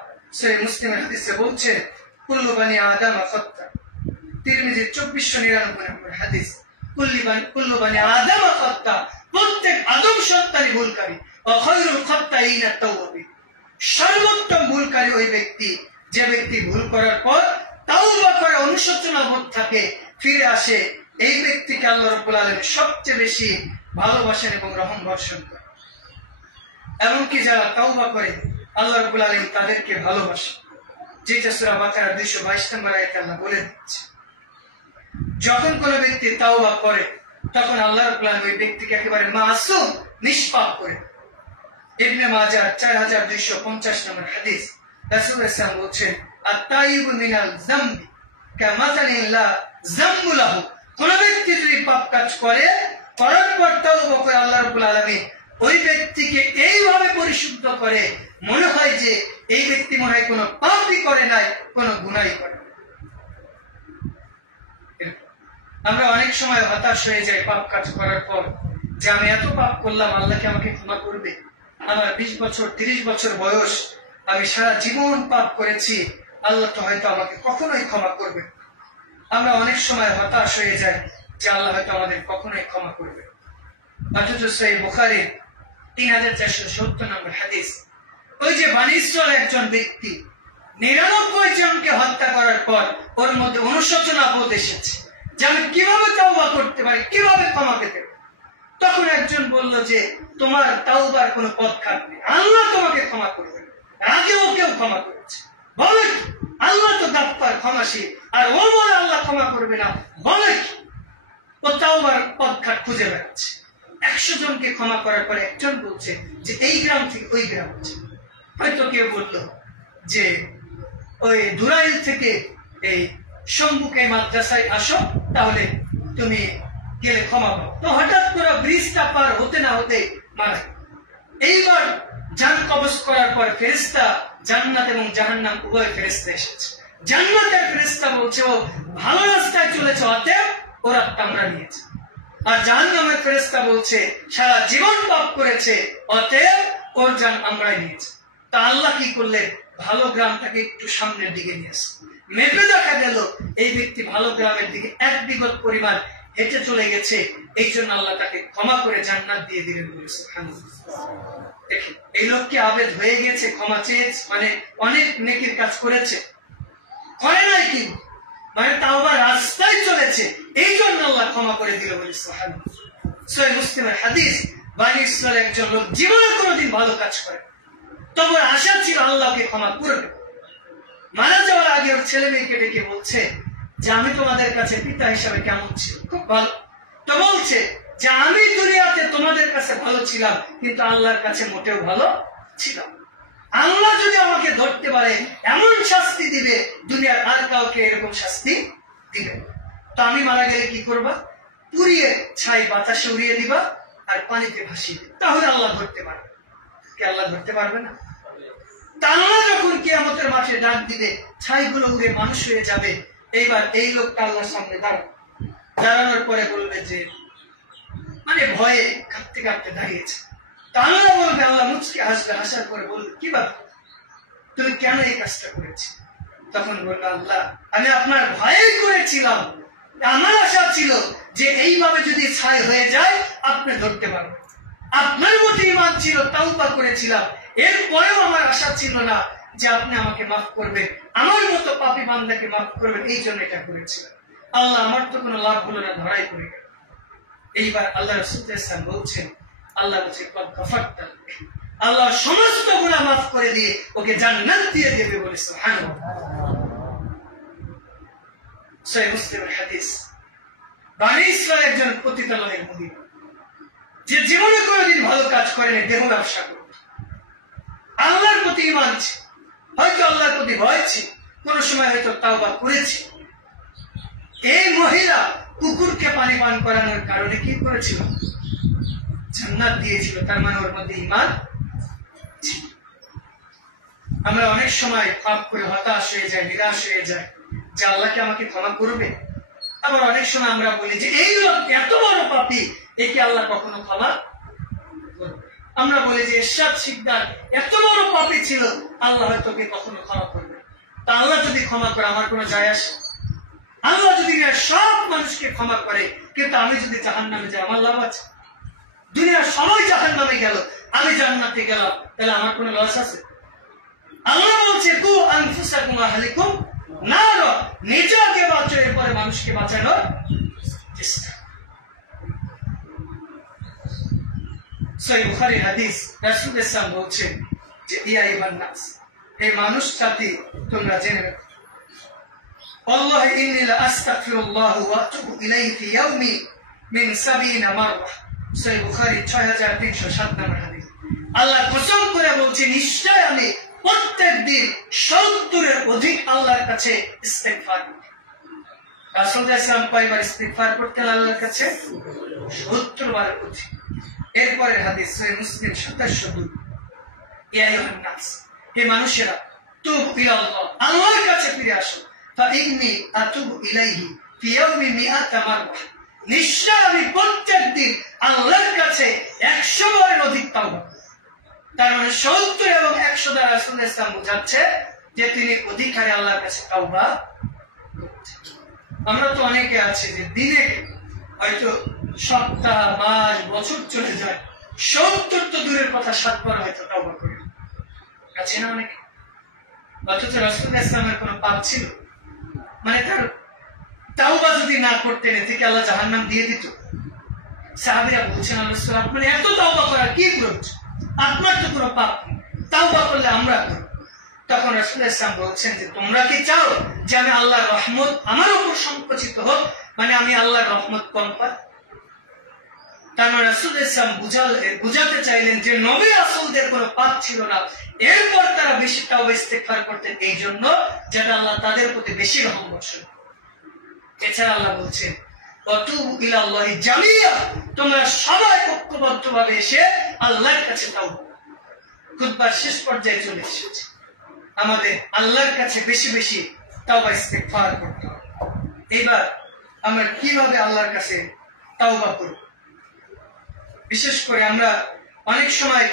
আলাইহি মুসলিমের হাদিসে বলছেন কুল্লু বানি আদম খাত্তা, তিরমিজি 2499 নম্বর হাদিস, কুল্লু বানি আদম খাত্তা, প্রত্যেক আদম সন্তানই ভুলকারী, ওয়া খায়রুল খাত্তাইনা তাওয়াবিন, সর্বোত্তম ভুলকারী ওই ব্যক্তি যে ব্যক্তি ভুল করার পর তাওবা করে অনুশোচনা বোধ থাকে, ফিরে আসে, এই ব্যক্তিকে আল্লাহ রাব্বুল আলামিন সবচেয়ে বেশি ভালোবাসেন এবং রহম বর্ষণ করেন। এমনকি যারা তাওবা করে আল্লাহ রাব্বুল আলামিন তাদেরকে ভালোবাসেন, যেটা সূরা বাকারা 222 নম্বর আয়াতে আল্লাহ বলে দিচ্ছে। যখন কোন ব্যক্তি তাওবা করে তখন আল্লাহ রাব্বুল আলামিন ওই ব্যক্তিকে একেবারে মাসুম, নিষ্পাপ করে। ইবনে মাজাহ 4250 নম্বর হাদিস, রাসূলুল্লাহ সাল্লাল্লাহু আলাইহি ওয়াসাল্লাম বলছেন আত-তাইয়িবু মিনাল যামবি কামাসালিন লা যামবু লাহু, কোন ব্যক্তি যদি পাপ কাজ করে করার পর তাওবা করে আল্লাহ রাব্বুল আলামিন ওই ব্যক্তিকে এইভাবে পরিশুদ্ধ করে মনে হয় যে এই ব্যক্তি মনে হয় কোনো পাপই করে নাই, কোনো গুনাহই করে। আমরা অনেক সময় হতাশ হয়ে যাই পাপ কাজ করার পর, যে আমি এত পাপ করলাম, আল্লাহ কি আমাকে ক্ষমা করবে? আমার 20 বছর 30 বছর বয়স, আমি সারা জীবন পাপ করেছি, আল্লাহ তো হয়তো আমাকে কখনোই ক্ষমা করবে। আমরা অনেক সময় হতাশ হয়ে যাই যে আল্লাহ হয়তো আমাদের কখনোই ক্ষমা করবে। অথচ সহিহ বুখারীর 3470 নম্বর হাদিস, ওই যে বনী ইসরাইল একজন ব্যক্তি 99 জনকে হত্যা করার পর ওর মধ্যে অনুশোচনা বোধ এসেছে যে আমি কিভাবে তাওবা করতে পারি, কিভাবে ক্ষমা পেতে পারি। তখন একজন বলল যে তোমার তাওবার কোনো পথ নেই, আল্লাহ তোমাকে ক্ষমা করবে। আগেও কেউ ক্ষমা করেছে, বলে আল্লাহ তো গাফফার, ক্ষমাশীল, আর ও বলে আল্লাহ ক্ষমা করবে না, বলে ও তাওবার পথ খুঁজে বেড়াচ্ছে। 100 জনকে ক্ষমা করার পরে একজন বলছে যে এই গ্রাম থেকে ওই গ্রাম আছে। হয়তো কেউ বলল যে ওই দুরাইল থেকে এই শম্ভুকে মাদ্রাসায় আসো, তাহলে তুমি গেলে ক্ষমা পাও। তো হঠাৎ করে ব্রিজটা পার হতে না হতে মারা। এইবার জান কবজ করার পর ফেরেশতা, জান্নাত এবং জাহান্নাম উভয় ফেরেশতা এসেছে। জান্নাতের ফেরেশতা বলছে ও ভালো রাস্তায় চলেছে, অতএব ওরা কামড়া নিয়েছে। আর জাহান্নামের ফেরেশতা বলছে সারা জীবন পাপ করেছে, অতএব ওর জান আমরাই নিয়েছে। তা আল্লাহ কি করলেন? ভালো গ্রামটাকে একটু সামনের দিকে নিয়ে আসে। মেপে দেখা গেল এই ব্যক্তি ভালো গ্রামের দিকে 1 বিঘত পরিমাণ হেঁটে চলে গেছে, এই জন্য আল্লাহ তাকে ক্ষমা করে জান্নাত দিয়ে দিলেন। দেখেন, এই লোককে আবেদ হয়ে গেছে, ক্ষমা চেয়ে, মানে অনেক নেকির কাজ করেছে, হয় নাই কি, মানে তাওবার রাস্তায় চলেছে, এই জন্য আল্লাহ ক্ষমা করে দিল বলে সুবহানাল্লাহ। সহিহ মুসলিমের হাদিস, বনী ইসরাইল একজন লোক জীবনে কোনোদিন ভালো কাজ করে, তবে আশা ছিল আল্লাহকে ক্ষমা করবে। মারা যাওয়ার আগে ওর ছেলে মেয়েকে ডেকে বলছে যে আমি তোমাদের কাছে পিতা হিসাবে কেমন ছিল? খুব ভালো। তো বলছে যে আমি দুনিয়াতে তোমাদের কাছে ভালো ছিলাম, কিন্তু আল্লাহর কাছে মোটেও ভালো ছিলাম। আল্লাহ যদি আমাকে ধরতে পারে এমন শাস্তি দিবে, দুনিয়ার আর কাউকে এরকম শাস্তি দিবে। তো আমি মারা গেলে কি করবা? পুড়িয়ে ছাই বাতাসে উড়িয়ে দিবা আর পানিতে ভাসিয়ে দিবা, তাহলে আল্লাহ ধরতে পারবে। কি আল্লাহ ধরতে পারবে না? আল্লাহ যখন কিয়ামতের মাঠে ডাক দিবে, ছাইগুলো উড়ে মানুষ হয়ে যাবে। এইবার এই লোকটা আল্লাহর সামনে দাঁড়ানোর পরে বলবে যে, মানে ভয়ে কাঁপতে কাঁপতে দাঁড়িয়েছে। তা আল্লাহ বলবে, আল্লাহ মুচকে হাসবে, হাসার পরে বলবে কি ব্যাপার, তুমি কেন এই কাজটা করেছি? তখন বলল, আল্লাহ আমি আপনার ভয়েই করেছিলাম, আমার আশা ছিল যে এইভাবে যদি ছাই হয়ে যায় আপনি ধরতে পারবেন, আপনার মধ্যে ঈমান ছিল, তাওবা করেছিলাম, এরপরেও আমার আশা ছিল না যে আপনি আমাকে মাফ করবেন, আমার মতো পাপী বান্দাকে মাফ করবেন, এই জন্য এটা করেছিলাম। আল্লাহ আমার তো কোনো লাভ হলো না, ধরাই পড়ে গেল। এইবার আল্লাহ রাসূল বলছেন, আল্লাহ বলছে আল্লাহ সমস্ত গুনাহ মাফ করে দিয়ে ওকে জান্নাত দিয়ে দেবে বলে সুবহানাল্লাহ। সহিহ মুসলিমের হাদিস। বনী ইসরাঈলের একজন পতিতালয়ের মহিলা, যে জীবনে কোনোদিন ভালো কাজ করেনি, দেহ ব্যবসা করে, আল্লাহর প্রতি ঈমান ছিল, হয়তো আল্লাহর প্রতি ভয় ছিল, কোন সময় হয়তো তাওবা করেছে। এই মহিলা কুকুরকে পানি পান করানোর কারণে কি করেছিল? জান্নাত দিয়েছিল। তার মানে ওর মধ্যে ঈমান ছিল। আমরা অনেক সময় পাপ করে হতাশ হয়ে যাই, নিরাশ হয়ে যাই যে আল্লাহকে আমাকে ক্ষমা করবে। আবার অনেক সময় আমরা বলি যে এই লোক এত বড় পাপী, একে আল্লাহ কখনো ক্ষমা করবে। আমরা বলি যে ইরশাদ শিকদার এত বড় পাপী ছিল, আল্লাহ হয়তো ওকে কখনো ক্ষমা করবে। তা আল্লাহ যদি ক্ষমা করে আমার কোনো যায় আসে? আল্লাহ যদি সব মানুষকে ক্ষমা করে কিন্তু আমি যদি জাহান্নামে যাই, আমার লাভ আছে? দুনিয়ার সবাই জাহান্নামে গেল, আমি জান্নাতে গেলাম, তাহলে আমার কোনো লস আছে? আল্লাহ বলছে কু আনফুসাকুম আহলিকুম নার, নিজেকে বাঁচো, এরপরে মানুষকে বাঁচানোর চেষ্টা। সহিহ বুখারী হাদিস, রাসূল সাল্লাল্লাহু আলাইহি ওয়াসাল্লাম বলছেন যে ইয়া আইয়ুহান নাস, হে মানুষ জাতি তোমরা জেনে রাখো, আল্লাহ ইন্নী লা আস্তাগফিরুল্লাহ ওয়া আতুবু ইলাইহি ফি ইয়াওমি মিন 70 মাররা। সহিহ বুখারী 6307 নম্বর হাদিস। আল্লাহ কসম করে বলছে, নিশ্চয় আমি প্রত্যেক দিন 70 এর অধিক আল্লাহর কাছে ইস্তেগফার করি। রাসূল সাল্লাল্লাহু আলাইহি ওয়াসাল্লাম কয়বার ইস্তেগফার করতেন আল্লাহর কাছে? 70 বার অধিক। এরপরের হাদিস সহিহ মুসলিম 2702, ইয়া আইয়ুহান নাস, হে মানুষেরা, তুবু ইলাল্লাহ, আল্লাহর কাছে ফিরে আসো, ফাইন্নী আতুবু ইলাইহি ফি ইয়াওমি 100 মাররা, নিশ্চয় আমি প্রত্যেক দিন আল্লাহর কাছে 100 বারের অধিক তাওবা। তার মানে 70 এবং 100 দ্বারা রাসূল ইসলাম বোঝাচ্ছে যে তিনি অধিকারে আল্লাহর কাছে তাওবা করছেন। আমরা তো অনেকে আছি যে দিনে হয়তো সপ্তাহ, মাস, বছর চলে যায়, 70 তো দূরের কথা 7 বার হয়তো তাওবা করে আছে না অনেকে। অথচ রাসূল ইসলামের কোনো পাপ ছিল? মানে তার তাওবা যদি না করতেন এতে আল্লাহ জাহান্নাম দিয়ে দিত? সাহাবীরা বলছেন, আল্লাহ রাসূল আপনি এত তাওবা করার কি প্রয়োজন? আপনার তো কোনো পাপ নেই, তাওবা করলে আমরা করব। তখন রাসূল ইসলাম বলছেন যে তোমরা কি চাও যে আমি আল্লাহর রহমত আমার উপর সংকুচিত হোক, মানে আমি আল্লাহর রহমত কম পাই? তার মানে রাসূল ইসলাম বুঝাতে চাইলেন যে নবী রাসূলদের কোনো পাপ ছিল না, এরপর তারা বেশি তাওবা ইস্তেগফার করতেন এই জন্য যেটা আল্লাহ তাদের প্রতি বেশি রহম বর্ষণ। এছাড়া আল্লাহ বলছেন ওয়াতুবু ইলাল্লাহি জামিয়া, তোমরা সবাই ঐক্যবদ্ধভাবে এসে আল্লাহর কাছে তাওবা। খুতবার শেষ পর্যায়ে চলে এসেছে, আমাদের আল্লাহর কাছে বেশি বেশি তাওবা ইস্তেগফার করতে হবে। এইবার আমরা কিভাবে আল্লাহর কাছে তাওবা করব? বিশেষ করে আমরা অনেক সময়,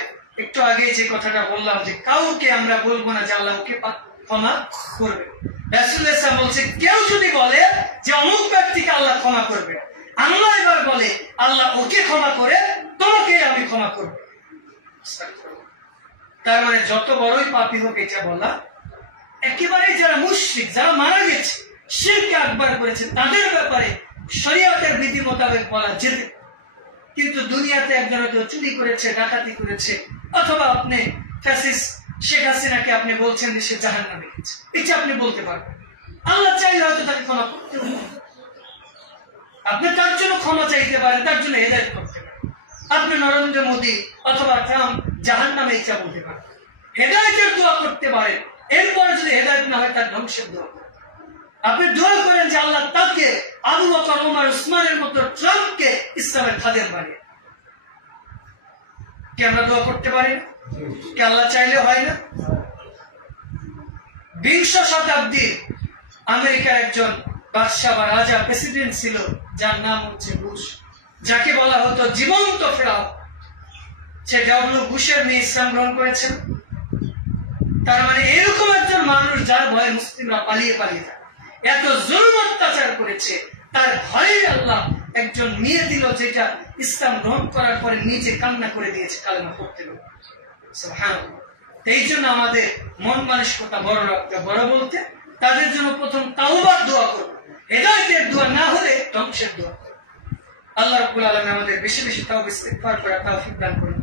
একটু আগে যে কথাটা বললাম যে কাউকে আমরা বলবো না যে আল্লাহ ওকে ক্ষমা করবে। রাসূল সাল্লাল্লাহু আলাইহি বলছে কেউ যদি বলে যে অমুক ব্যক্তিকে আল্লাহ ক্ষমা করবে, আল্লাহ এবার বলে আল্লাহ ওকে ক্ষমা করে তোমাকে আমি ক্ষমা করব। তার মানে যত বড়ই পাপী হোক এটা বলা, একেবারে যারা মুশরিক, যারা মারা গেছে, শিরক আকবার করেছে, তাদের ব্যাপারে শরীয়তের বিধি মোতাবেক বলা যেতে। কিন্তু দুনিয়াতে একজন কেউ চুরি করেছে, ডাকাতি করেছে, অথবা আপনি ফ্যাসিস্ট শেখ হাসিনাকে আপনি বলছেন যে সে জাহান্নামে গেছে, এটা আপনি বলতে পারবেন। আল্লাহ চাইলে হয়তো তাকে ক্ষমা করতে পারেন, আপনি তার জন্য ক্ষমা চাইতে পারেন, তার জন্য হেদায়েত করতে পারেন। আপনি নরেন্দ্র মোদী অথবা ট্রাম্প জাহান্নামে ইচ্ছা বলতে পারেন, হেদায়েতের দোয়া করতে পারেন। এরপরে যদি হেদায়েত না হয় তার ধ্বংসের দোয়া করেন। আপনি দোয়া করেন যে আল্লাহ তাকে আবু বকর, ওমর, উসমানের মতো ট্রাম্পকে ইসলামের খাদেম বানিয়ে। কি আমরা দোয়া করতে পারি না? কি আল্লাহ চাইলে হয় না? 20 শতাব্দী আমেরিকার একজন বাদশা বা রাজা, প্রেসিডেন্ট ছিল, যার নাম হচ্ছে বুশ, যাকে বলা হতো জীবন্ত ফেরাও। সে ডব্লিউ বুশের নিয়ে ইসলাম গ্রহণ করেছেন। তার মানে এরকম একজন মানুষ যার ভয়ে মুসলিমরা পালিয়ে পালিয়ে থাকে, এত জুলুম অত্যাচার করেছে, তার ভয়ে আল্লাহ একজন মেয়ে দিল, যেটা ইসলাম গ্রহণ করার পরে নিজে কান্না করে দিয়েছে কালেমা পড়তে। সুবহানাল্লাহ। এই জন্য আমাদের মন মানসিকতা বড় রাখতে, বড় বলতে তাদের জন্য প্রথম তাওবার দোয়া করব, হেদায়েতের দোয়া না হলে ধ্বংসের দোয়া। আল্লাহ রাব্বুল আলামিন আমাদের বেশি বেশি তাওবা ইস্তিগফার করার তৌফিক দান করুন।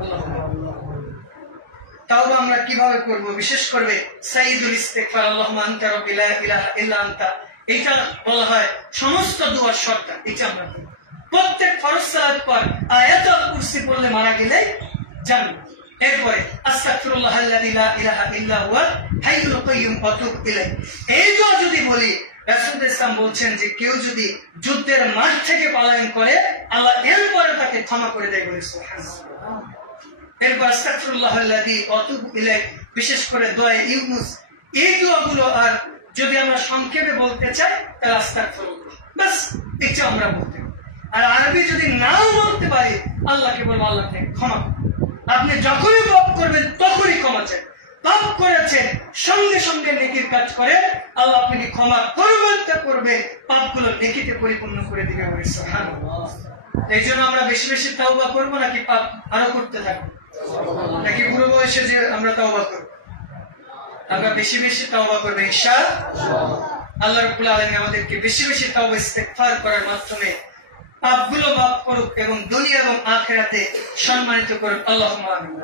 তাওবা আমরা কিভাবে করব? বিশেষ করে সাইয়্যিদুল ইস্তিগফার, আল্লাহুম্মা আনতা রাব্বি লা ইলাহা ইল্লা আনতা, এটা বলা হয় সমস্ত দুয়ার সর্দার। এটা আমরা প্রত্যেক ফরজ সালাত পর আয়াতুল কুরসি পড়লে মারা গেলে জান্নাত। এরপরে আস্তাগফিরুল্লাহাল্লাযী লা ইলাহা ইল্লা হুয়াল হাইয়ুল কাইয়্যুম ওয়া তুবু ইলাইহি, এই দোয়া যদি বলি, রাসূল ইসলাম বলছেন যে কেউ যদি যুদ্ধের মাঠ থেকে পলায়ন করে, আল্লাহ এরপরে তাকে ক্ষমা করে দেয় বলে। সুবহানাল্লাহ। এরপর আস্তাগফিরুল্লাহাল্লাযী ওয়া তুবু ইলাইহি, বিশেষ করে দোয়া ইউনুস, এই দোয়াগুলো আর যদি আমরা সংক্ষেপে বলতে চাই তাহলে আস্তাগফিরুল্লাহ, বাস এটা আমরা বলতে। আর আরবি যদি নাও বলতে পারি, আল্লাহকে বলবো আল্লাহ থেকে ক্ষমা। আপনি যখনই পাপ করবেন তখনই ক্ষমা চান। পাপ করেছেন সঙ্গে সঙ্গে নেকির কাজ করে, আল্লাহ আপনাকে ক্ষমা করবেন, তা করবে, পাপগুলো নেকিতে পরিপূর্ণ করে দিবে। সুবহানাল্লাহ। এই জন্য আমরা বেশি বেশি তাওবা করবো, নাকি পাপ আরো করতে থাকবো, নাকি বুড়ো বয়সে যে আমরা তাওবা করবো? আমরা বেশি বেশি তাওবা করবো ইনশাআল্লাহ। আল্লাহ রাব্বুল আলামিন আমাদেরকে বেশি বেশি তাওবা ইস্তিগফার করার মাধ্যমে পাপগুলো মাফ করুক এবং দুনিয়া এবং আখিরাতে সম্মানিত করুক। আল্লাহুম্মা আমিন।